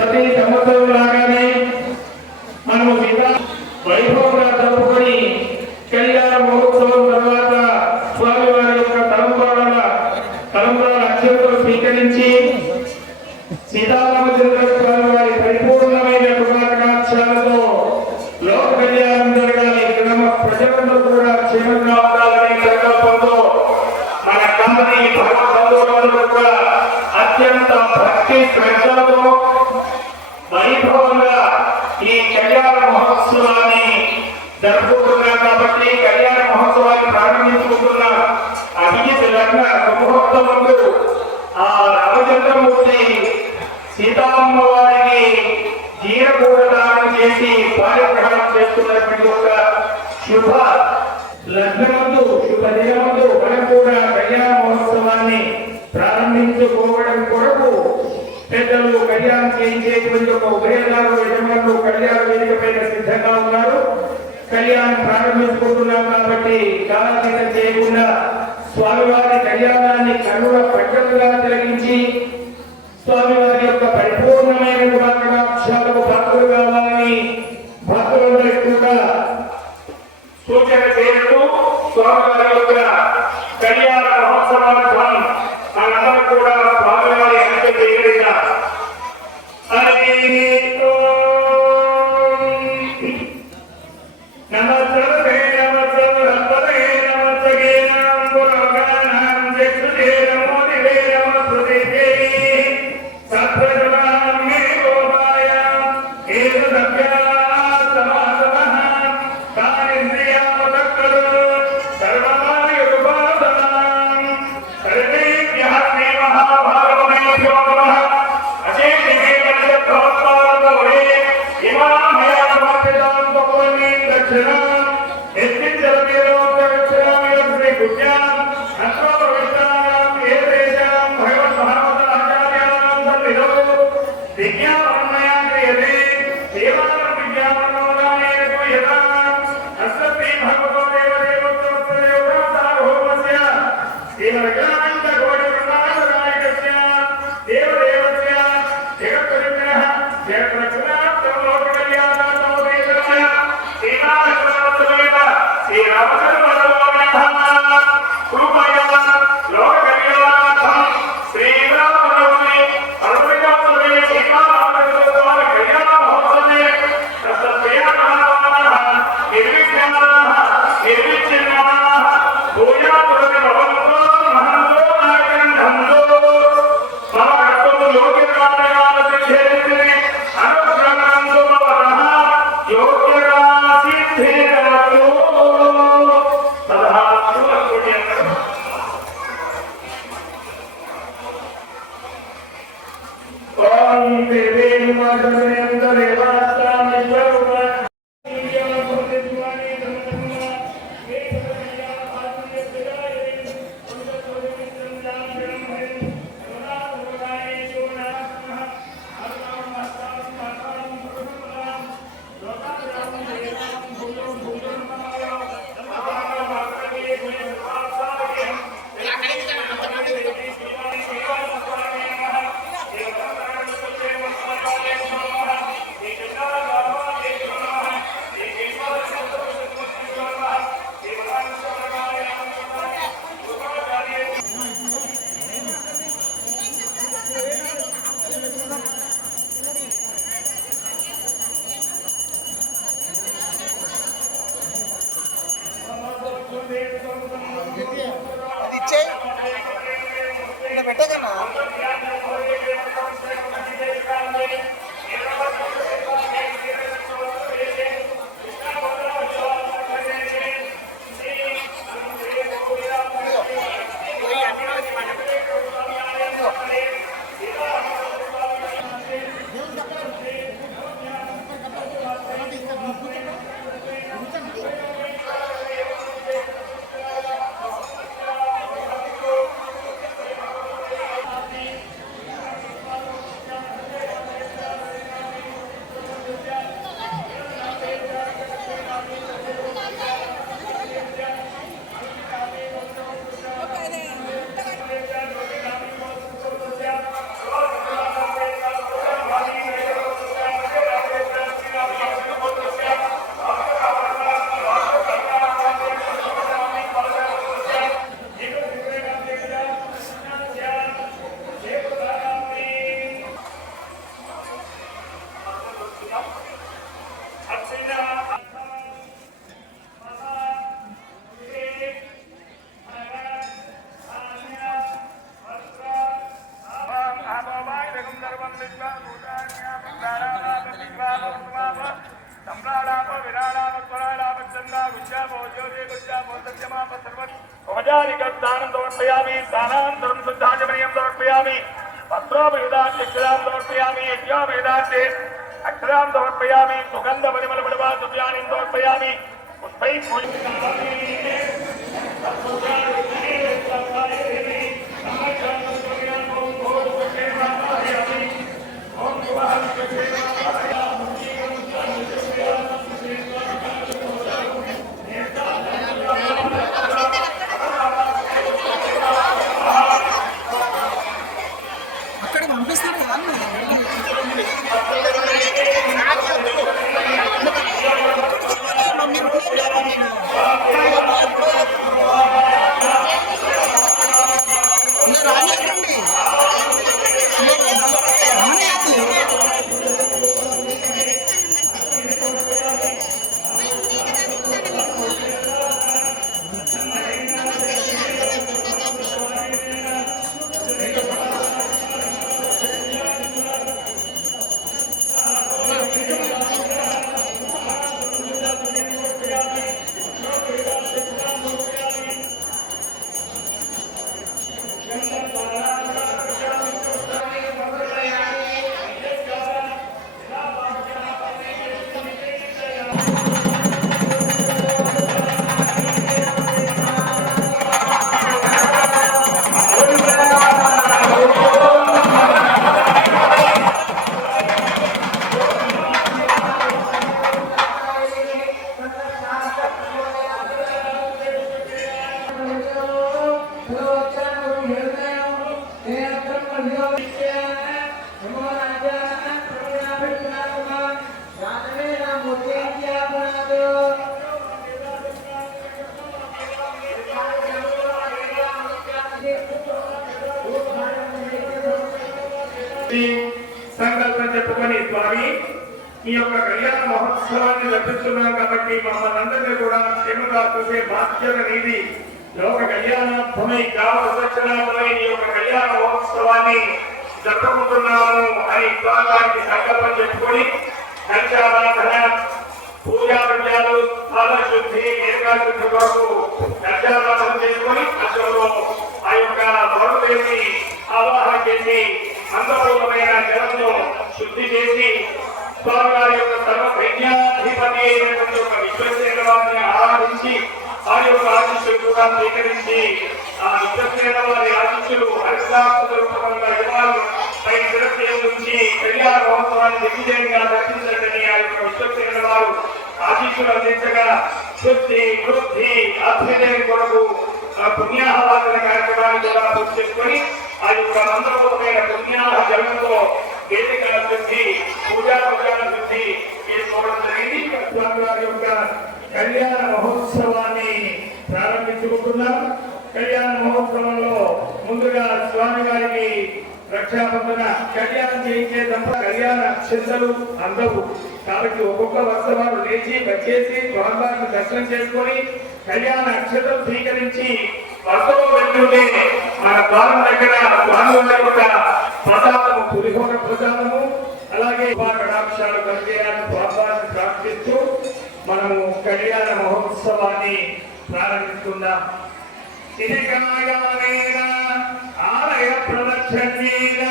ప్రతి సంవత్సరం లాగానే మనము విధా వైభవంగా జరుపుకొని కళ్యాణ మహోత్సవం తర్వాత స్వామివారి యొక్క తలంబాల తలంబాల అక్షంతలు స్వీకరించి సీతారామచంద్ర స్వామి వారి పరిపూర్ణమైన కృపాకటాక్షాలతో లోక కళ్యాణం జరగాలి గ్రామ ప్రజలందరూ కూడా క్షేమంగా ఉండాలనే సంకల్పంతో మన కాలనీ భగవద్బంధువులందరూ కూడా అత్యంత భక్తి శ్రద్ధలతో వైభవంగా ఈ కళ్యాణ మహోత్సవాన్ని జరుపుకుంటున్నాం కాబట్టి కళ్యాణ మహోత్సవాన్ని ప్రారంభించుకుంటున్న అభిజిత్ లగ్న ముహూర్తం ముందు ఆ రామచంద్రమూర్తి సీతామ్మ వారికి జీరకూడదానం చేసి పారిగ్రహణం చేస్తున్నటువంటి ఒక శుభ లగ్నమందు శుభ దినమందు మనం కూడా కళ్యాణ మహోత్సవాన్ని ప్రారంభించుకోవడం కూడా పెద్దలు కళ్యాణం చేయించేటువంటి ఒక ఉభయదారు యజమానులు కళ్యాణ వేదిక పైన సిద్ధంగా ఉన్నారు. కళ్యాణం ప్రారంభించుకుంటున్నాం కాబట్టి కాలక్షేపం చేయకుండా స్వామివారి కళ్యాణాన్ని కన్నుల పట్టణంగా తొలగించి స్వామివారి యొక్క పరిపూర్ణమైన గుణాక్షాలకు పాత్రలు కావాలని భక్తులందరికీ కూడా సూచన చేయడం స్వామివారి యొక్క देवेन मदन देवा ఉపచారికస్థానం సమర్పయామి స్థానాంతరం శుద్ధాచమనీయం సమర్పయామి పత్రోపేదాక్షరాం సమర్పయామి యజ్ఞోపేదాక్షే అక్షరాం సమర్పయామి సుగంధ పరిమళ పడవా సుజానం సమర్పయామి పుష్పై పూజితామి చేసి సంకల్పం చెప్పుకొని స్వామి ఈ యొక్క కళ్యాణ మహోత్సవాన్ని లభిస్తున్నాం కాబట్టి మమ్మల్ని అందరినీ కూడా క్షేమగా చూసే బాధ్యత నీది లోక కళ్యాణార్థమై గ్రామ ఈ యొక్క కళ్యాణ మహోత్సవాన్ని జరుపుకుంటున్నాము అని స్వామివారికి సంకల్పం చెప్పుకొని కళ్యాణాధన పూజా విద్యాలు స్థాన శుద్ధి ఏకాశుద్ధి కొరకు కళ్యాణాధన చేసుకొని అసలు ఆ యొక్క మరుదేవి ఆవాహన చేసి అంతపూర్ణమైన జలంతో శుద్ధి చేసి స్వామివారి యొక్క సర్వ సైన్యాధిపతి అయినటువంటి ఒక విశ్వసేన వారిని ఆరాధించి వారి యొక్క ఆశిష్యులు కూడా స్వీకరించి ఆ విశ్వసేన వారి ఆశీస్సులు హరితాత్మకంగా యువాలు పై తిరుపతి నుంచి కళ్యాణ మహోత్సవాన్ని దిగ్విజయంగా దర్శించండి ఆ యొక్క విశ్వసేన వారు ఆశిష్యులు అందించగా శుద్ధి వృద్ధి అభ్యుదయం కొరకు పుణ్యాహవాదన కార్యక్రమాన్ని కూడా పూర్తి చేసుకొని ఆ యొక్క మంత్రపూర్వమైన పుణ్యాహ జలంతో వేదిక సిద్ధి పూజా ప్రచార సిద్ధి చేసుకోవడం జరిగింది. ఇక్కడ స్వామివారి యొక్క కళ్యాణ మహోత్సవాన్ని ప్రారంభించుకుంటున్నాం కళ్యాణ మహోత్సవంలో ముందుగా స్వామి వారికి రక్షాబంధన కళ్యాణం చేయించే తప్ప కళ్యాణ చింతలు అందవు. కాబట్టి ఒక్కొక్క వరుస వారు లేచి వచ్చేసి స్వామివారిని దర్శనం చేసుకొని కళ్యాణ అక్షతలు స్వీకరించి వరుసలో పెట్టుకుంటే మన ద్వారం దగ్గర స్వామివారి యొక్క ప్రసాదము పులిహోర ప్రసాదము అలాగే కటాక్షాలు కలిగేయాలని స్వామివారిని ప్రార్థిస్తూ మనము కళ్యాణ మహోత్సవాన్ని ప్రారంభిస్తున్నాం. ఇది కాగానేన ఆలయ ప్రదక్షిణేన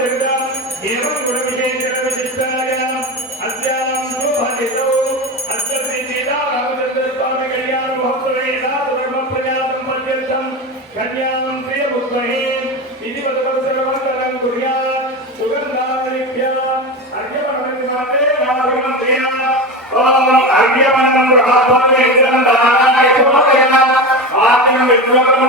పూర్వో తిరుగ ఏవం గుణ విశేషణ విశిష్టాయ అస్యాం శుభదితౌ అస్య శ్రీ సీతారామచంద్ర స్వామి కళ్యాణ మహోత్సవే ధర్మ ప్రజాతం పర్యంతం కన్యాం ప్రియముద్మహే ఇది వదవసరమంతరం కుర్యాత్ సుగంధాదిభ్య అర్ఘ్యమనమిమాతే నాభిమంత్రియ ఓం అర్ఘ్యమన్నం రహాత్మనే చందానాయ శుభకయ ఆత్మ విద్రోహం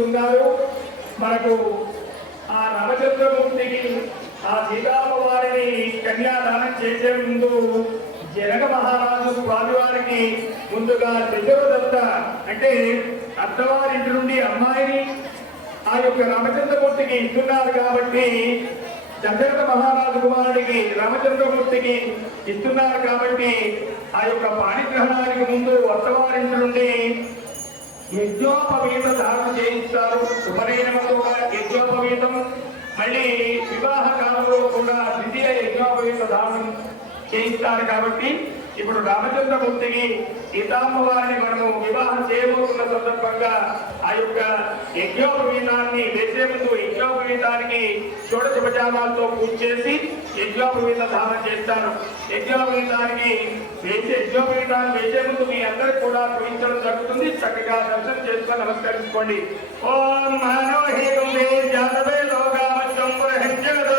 చేయిస్తున్నారు మనకు ఆ రామచంద్రమూర్తికి ఆ సీతామ్మ వారిని కన్యాదానం చేసే ముందు జనక మహారాజు స్వామివారికి ముందుగా దశరథ అంటే అత్తవారింటి నుండి అమ్మాయిని ఆ యొక్క రామచంద్రమూర్తికి ఇస్తున్నారు కాబట్టి దశరథ మహారాజు కుమారుడికి రామచంద్రమూర్తికి ఇస్తున్నారు కాబట్టి ఆ యొక్క పాణిగ్రహణానికి ముందు అత్తవారింటి నుండి యజ్ఞోపవీత ధారణ చేయిస్తారు ఉపనయనంలో కూడా యజ్ఞోపవీతం. మళ్ళీ వివాహ కాలంలో కూడా ద్వితీయ యజ్ఞోపవీత ధారణం చేయిస్తారు కాబట్టి ఇప్పుడు రామచంద్రమూర్తికి సీతామ్మ మనము వివాహం చేయబోతున్న సందర్భంగా ఆ యొక్క యజ్ఞోపవీతాన్ని వేసే ముందు యజ్ఞోపవీతానికి షోడశోపచారాలతో పూజ చేసి యజ్ఞోపవీత ధారణ చేస్తారు. యజ్ఞోపవీతానికి వేసే యజ్ఞోపవీతాన్ని వేసే ముందు మీ అందరికి కూడా పూజించడం జరుగుతుంది. చక్కగా దర్శనం చేసుకొని నమస్కరించుకోండి. ఓం మానవహేతం జాతవే లోకామత్యం పురహంజగదు